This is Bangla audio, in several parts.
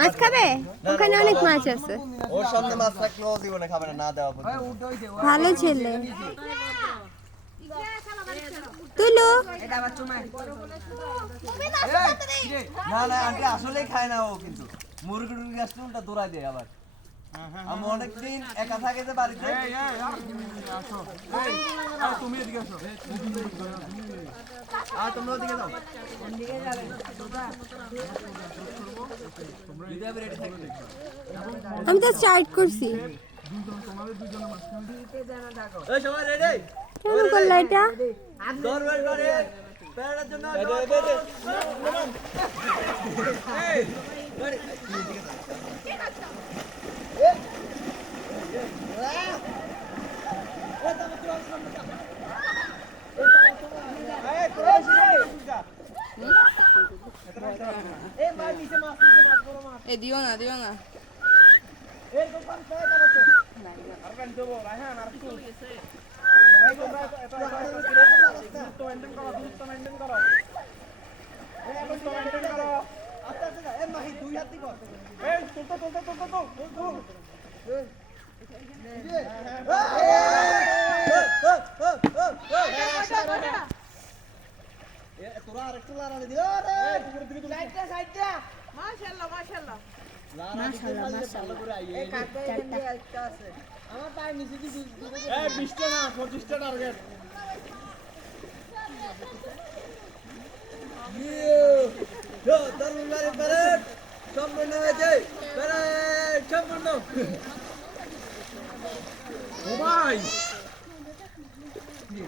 মাছ খাবে? ওখানে অনেক মাছ আছে। ওর সামনে মাছ রাখলেও জীবনে খাবে না, না দেওয়া পর্যন্ত। ভালো ছেলে। তুলু না না আন্টি আসলেই খায় না ও, কিন্তু মুরগি টুরগি আসলে উল্টা দৌড়ায় দেয় আবার। আমি অনেকদিন একা থাকে যে বাড়িতে। তুমি এদিকে আসো, তোমরা ওদিকে যাও। আমি তো স্টার্ট করছি। সবাই রেডি? কেমন করলো এটা? দরবার করে প্যারার জন্য দিও না দিও না। তোরা আরেকটু লাড়ানি দিও রে। মাশাআল্লাহ মাশাআল্লাহ মাশাআল্লাহ মাশাআল্লাহ। এই কাটে এখানে একটা আছে আমার পায়ের নিচে কি 20টা না 25টা টার্গেট। দরবারে প্যারেড সম্পূর্ণ হয়েছে। প্যারেড সম্পূর্ণ। ও ভাই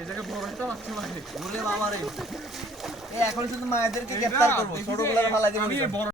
এই জায়গায় বড় একটা বাচ্চা লাগে। ওরে বাবা রে, এখন শুধু মায়েদেরকে গ্রেফতার করবো, ছোটগুলো ফালাই দিব।